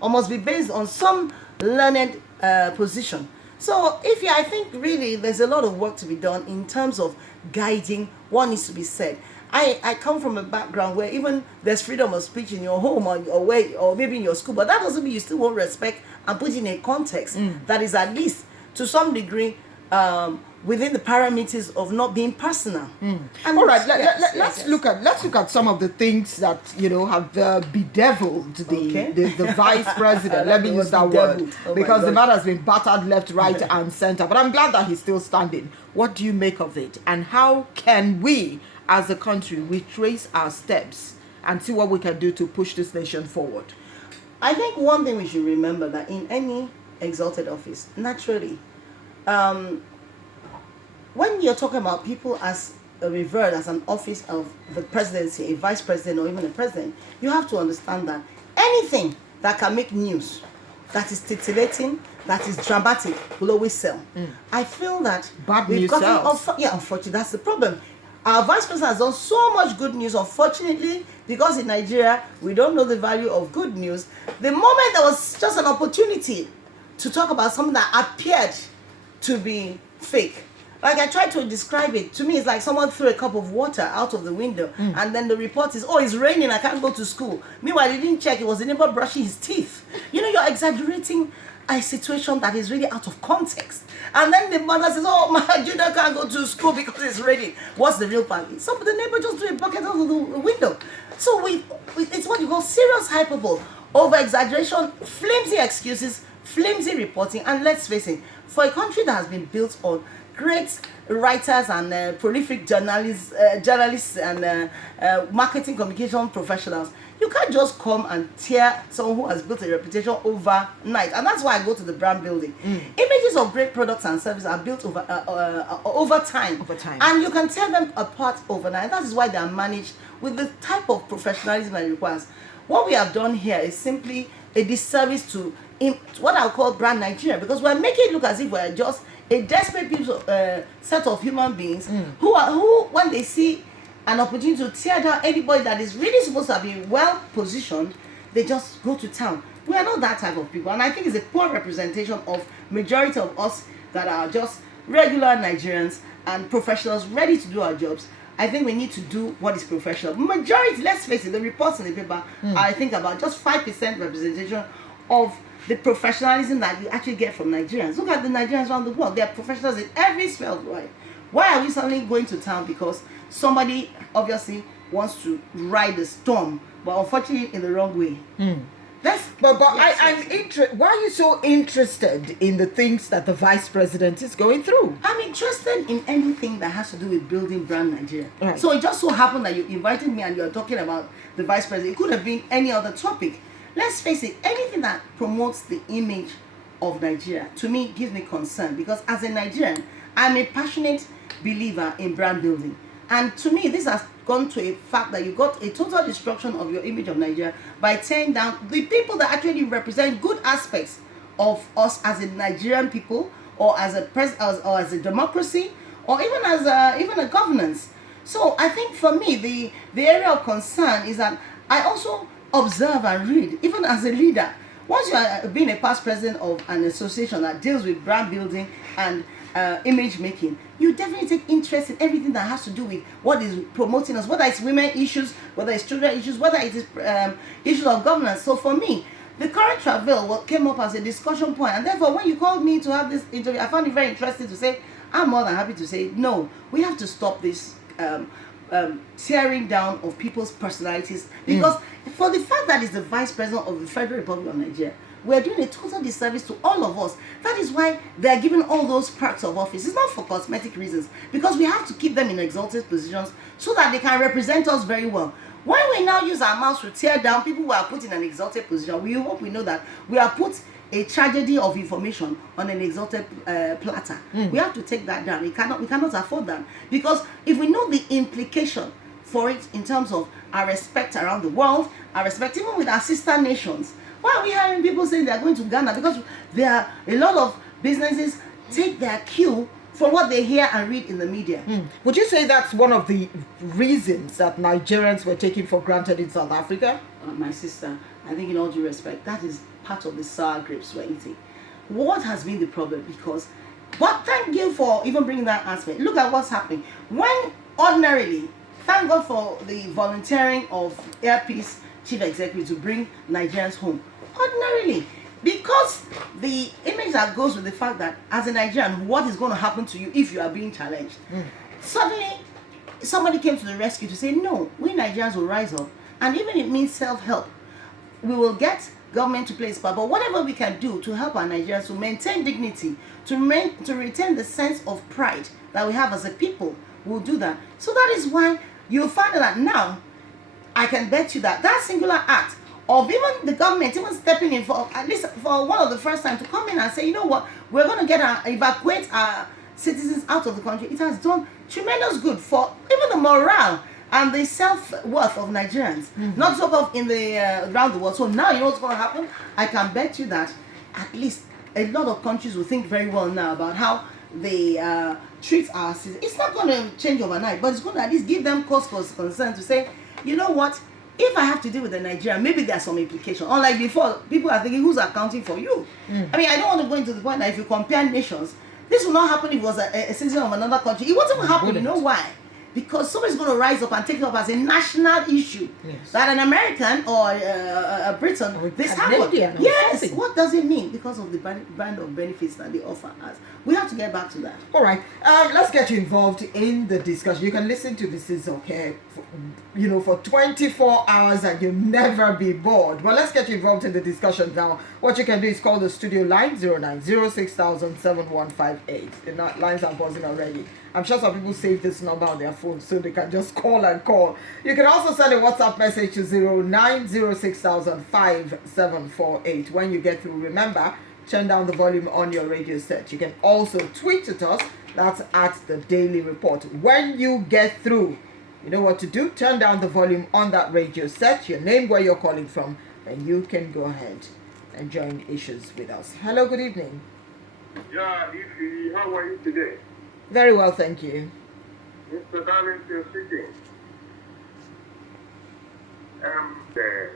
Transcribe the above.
or must be based on some learned position. So I think really there's a lot of work to be done in terms of guiding what needs to be said. I come from a background where even there's freedom of speech in your home or maybe in your school, but that doesn't mean you still won't respect and put in a context that is at least to some degree within the parameters of not being personal. And all right, let's look at some of the things that have bedeviled the vice president. Let me use that word because the man has been battered left, right, and center. But I'm glad that he's still standing. What do you make of it, and how can we, as a country, retrace our steps and see what we can do to push this nation forward? I think one thing we should remember that in any exalted office, naturally, when you're talking about people as revered as an office of the presidency, a vice president, or even a president, you have to understand that anything that can make news, that is titillating, that is dramatic, will always sell. I feel that bad news sells. Unfortunately, that's the problem. Our vice president has done so much good news. Unfortunately, because in Nigeria, we don't know the value of good news. The moment there was just an opportunity to talk about something that appeared to be fake, like I tried to describe it, to me it's like someone threw a cup of water out of the window and then the report is, it's raining, I can't go to school. Meanwhile, he didn't check, it was the neighbor brushing his teeth. You're exaggerating a situation that is really out of context. And then the mother says, my junior can't go to school because it's raining. What's the real part? The neighbor just threw a bucket out of the window. So it's what you call serious hyperbole, over-exaggeration, flimsy excuses, flimsy reporting. And let's face it, for a country that has been built on great writers and prolific journalists and marketing communication professionals, you can't just come and tear someone who has built a reputation overnight. And that's why I go to the brand building. Images of great products and services are built over time. And you can tear them apart overnight. That is why they are managed with the type of professionalism that it requires. What we have done here is simply a disservice to what I'll call brand Nigeria, because we're making it look as if we're just a desperate set of human beings who when they see an opportunity to tear down anybody that is really supposed to be well positioned, they just go to town. We are not that type of people, and I think it's a poor representation of majority of us that are just regular Nigerians and professionals ready to do our jobs. I think we need to do what is professional. Majority, let's face it, the reports in the paper are, I think, about just 5% representation of the professionalism that you actually get from Nigerians. Look at the Nigerians around the world. They are professionals in every sphere of life. Why are we suddenly going to town because somebody obviously wants to ride the storm, but unfortunately in the wrong way? I'm interested. Why are you so interested in the things that the vice president is going through? I'm interested in anything that has to do with building brand Nigeria. Right. So it just so happened that you invited me and you're talking about the vice president. It could have been any other topic. Let's face it, anything that promotes the image of Nigeria, to me, gives me concern, because as a Nigerian, I'm a passionate believer in brand building. And to me, this has gone to a fact that you got a total destruction of your image of Nigeria by tearing down the people that actually represent good aspects of us as a Nigerian people, or as a democracy, or even as a governance. So I think for me, the area of concern is that I also observe and read, even as a leader. Once you are being a past president of an association that deals with brand building and image making, you definitely take interest in everything that has to do with what is promoting us, whether it's women issues, whether it's children issues, whether it is issues of governance. So for me, the current travel came up as a discussion point, and therefore when you called me to have this interview, I found it very interesting to say, I'm more than happy to say, no, we have to stop this tearing down of people's personalities, because for the fact that it's the vice president of the Federal Republic of Nigeria, we're doing a total disservice to all of us. That is why they're given all those perks of office. It's not for cosmetic reasons, because we have to keep them in exalted positions so that they can represent us very well. When we now use our mouths to tear down people who are put in an exalted position, we hope we know that we are put a tragedy of information on an exalted platter. We have to take that down. We cannot afford that, because if we know the implication for it in terms of our respect around the world, our respect even with our sister nations, why are we hearing people saying they are going to Ghana? Because there are a lot of businesses take their cue from what they hear and read in the media. Would you say that's one of the reasons that Nigerians were taken for granted in South Africa? My sister, I think in all due respect, that is part of the sour grapes we're eating. What has been the problem? But thank you for even bringing that aspect. Look at what's happening. When ordinarily, thank God for the volunteering of Airpeace Chief Executive to bring Nigerians home. Ordinarily, because the image that goes with the fact that as a Nigerian, what is going to happen to you if you are being challenged? Suddenly, somebody came to the rescue to say, no, we Nigerians will rise up. And even it means self-help. We will get government to play its part, but whatever we can do to help our Nigerians to maintain dignity, to retain the sense of pride that we have as a people, we'll do that. So that is why you'll find that now, I can bet you that that singular act of even the government even stepping in for at least for one of the first time to come in and say, you know what, we're going to evacuate our citizens out of the country. It has done tremendous good for even the morale and the self-worth of Nigerians, not talk of in the around the world. So now you know what's going to happen? I can bet you that at least a lot of countries will think very well now about how they treat our citizens. It's not going to change overnight, but it's going to at least give them cause for concern to say, you know what, if I have to deal with the Nigerian, maybe there's some implication. Unlike before, people are thinking, who's accounting for you? I mean, I don't want to go into the point that if you compare nations, this will not happen if it was a citizen of another country. It wouldn't happen. You know why? Because somebody's going to rise up and take it up as a national issue. Yes. That an American or a Briton, or this happened. Yes. What does it mean? Because of the brand of benefits that they offer us. We have to get back to that. All right. Let's get you involved in the discussion. You can listen to This Is Okay, for 24 hours and you'll never be bored. But let's get you involved in the discussion now. What you can do is call the studio line 0906707158. The lines are buzzing already. I'm sure some people save this number on their phone so they can just call and call. You can also send a WhatsApp message to 0906005748. When you get through, remember, turn down the volume on your radio set. You can also tweet at us. That's at the Daily Report. When you get through, you know what to do. Turn down the volume on that radio set, your name, where you're calling from, and you can go ahead and join issues with us. Hello, good evening. Yeah, Ify, how are you today? Very well, thank you. Mr. Darlington speaking. The